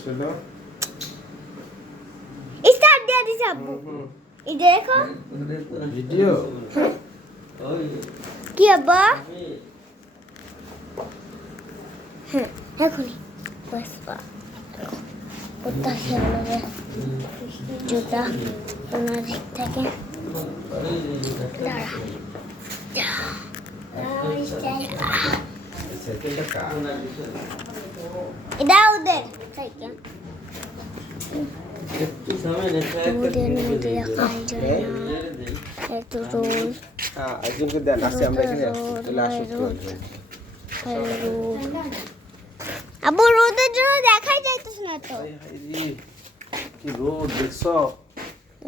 ছিল স্টার্ট দিয়ে দিছে আব্বু এই দেখো ভিডিও কি আব্বা হ্যাঁ এখনই বাস কোথায় আমাদের জুতা ওনার দিক থেকে সাইকেলটা কার এটা ওদের সাইকেল ওদের মধ্যে দেখাই যায় না এত রোদ হ্যাঁ একজনকে দেন আসছে আমরা এখানে চলে আসি রোদ আব্বু রোদের জন্য দেখাই যাইতেছে না তো কি রোদ দেখছো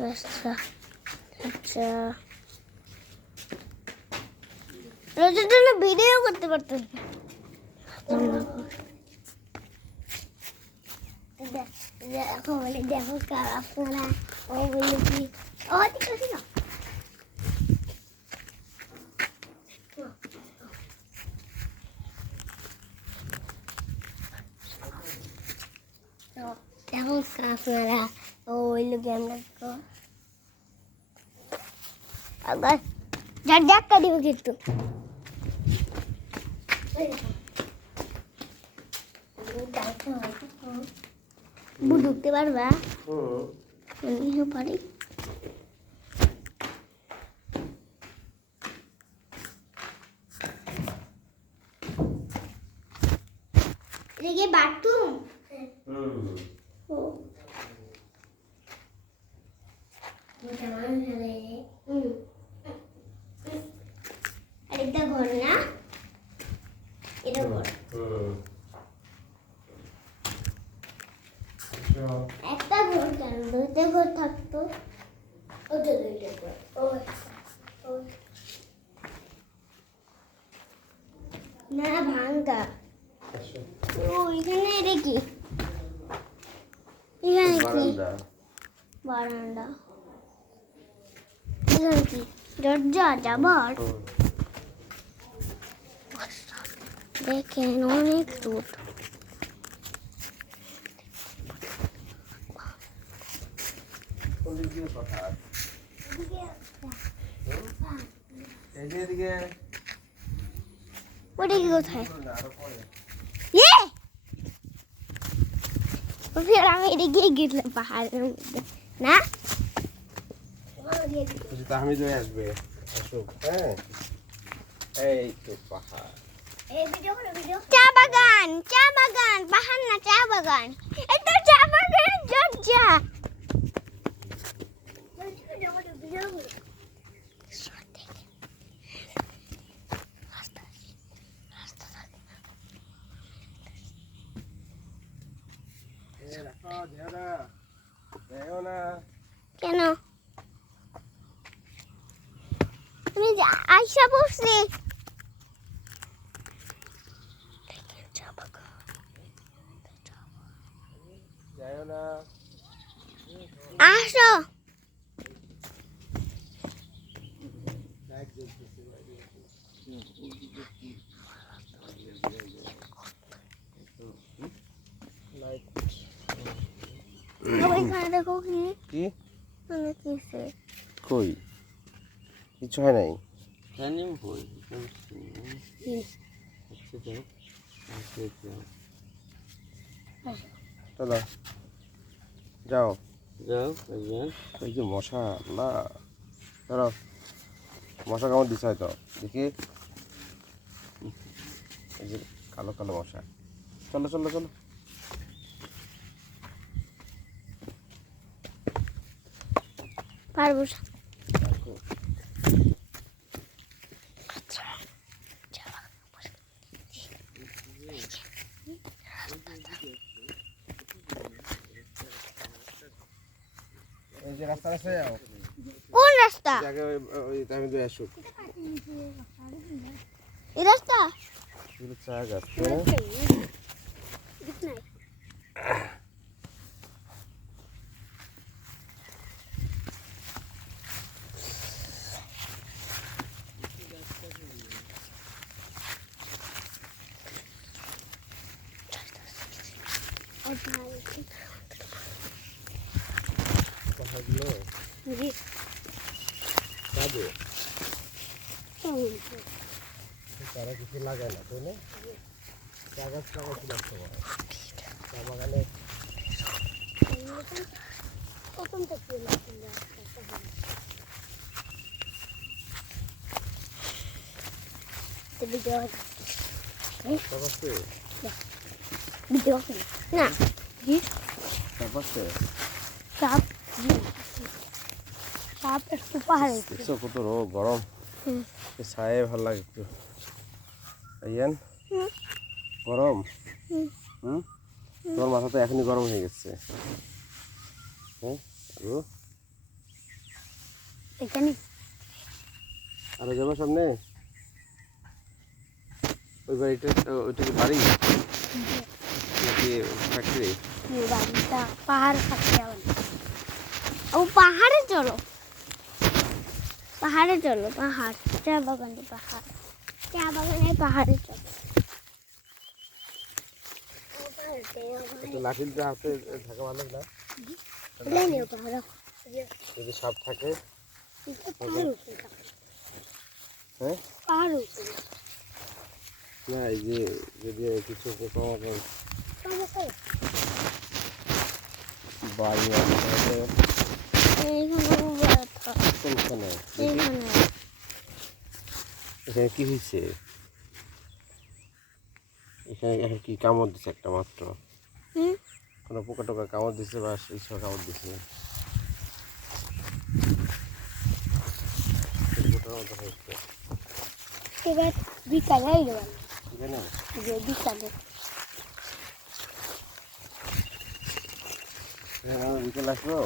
আচ্ছা আচ্ছা রোদের জন্য ভিডিও করতে পারতেন দেখো বলে দেখো কার আপনারা ও বলে কি ও ঠিক আছে না দেখো আপনারা ও বললো গেমটা আবার যার ধাক্কা দিব কিন্তু ঢুকতে পারবা আমিও পারি এটা বাথরুম আরেকটা ঘর না এটা ঘর একটা ঘর কেন দুইটা ঘর থাকতো ওটা দুইটা ঘর না ভাঙ্গা ও এখানে এটা কি এখানে কি বারান্দা এখানে কি দরজা যাবার দেখেন অনেক দূর ওটা কি কোথায় ফের আমি এদিকে গেছিলাম পাহাড়ের মধ্যে না তাহমিদ ভাই আসবে আসুক হ্যাঁ এই তো পাহাড় চা বাগান পাহাড় না চা বাগান এটা চা বাগানের দরজা কেন আমি আইসা পড়ছি আসো ওইখানে দেখো কি কি কিসে কই কিছু হয় নাই জানি বই চলো যাও যাও এই যে মশা না ধরো মশা কেমন দিচ্ছে হয়তো দেখি এই যে কালো কালো মশা চলো চলো চলো পারবো এই যে রাস্তা আছে যাও কোন রাস্তা আগে ওই টাইমে দিয়ে আসুক এই রাস্তা এগুলো চা গাছ কথাগুলো জি কাজে কেমন তারা কিছু লাগায় না তাই না? চা গাছ লাগাইছিল এক সময় চা বাগানে প্রথম থেকে ভিডিও চা পাচ্ছে ভিডিও না জি চা পাচ্ছে সাপ সাপ একটু পাহাড়ে দেখছো কত রোদ গরম ছায়ে ভালো লাগে একটু আইয়ান গরম হুম তোর মাথা তো এখনই গরম হয়ে গেছে হ্যাঁ আরো এখানে আরো যাবো সামনে ওই বাড়িটা ওইটা কি বাড়ি নাকি ফ্যাক্টরি বাড়িটা পাহাড় থাকতে হবে ও পাহাড়ে চলো পাহাড়ে চলো পাহাড় চা বাগানে পাহাড় চা বাগানে পাহাড়ে চলো একটু লাঠি দিয়ে হাতে থাকা ভালো না যদি সাপ থাকে হ্যাঁ পাহাড় না এই যে যদি কিছু পোকামাকড় বাড়ি আছে কোনখানে এখানে কি হয়েছে এখানে এখন কি কামড় দিচ্ছে একটা মাত্র কোনো পোকা টোকা কামড় দিচ্ছে বা ঈশ্বর কামড় দিচ্ছে পোকার মতো হয়েছে এবার বিকালে এলো এখানে যে বিকালে বিকেল আসবো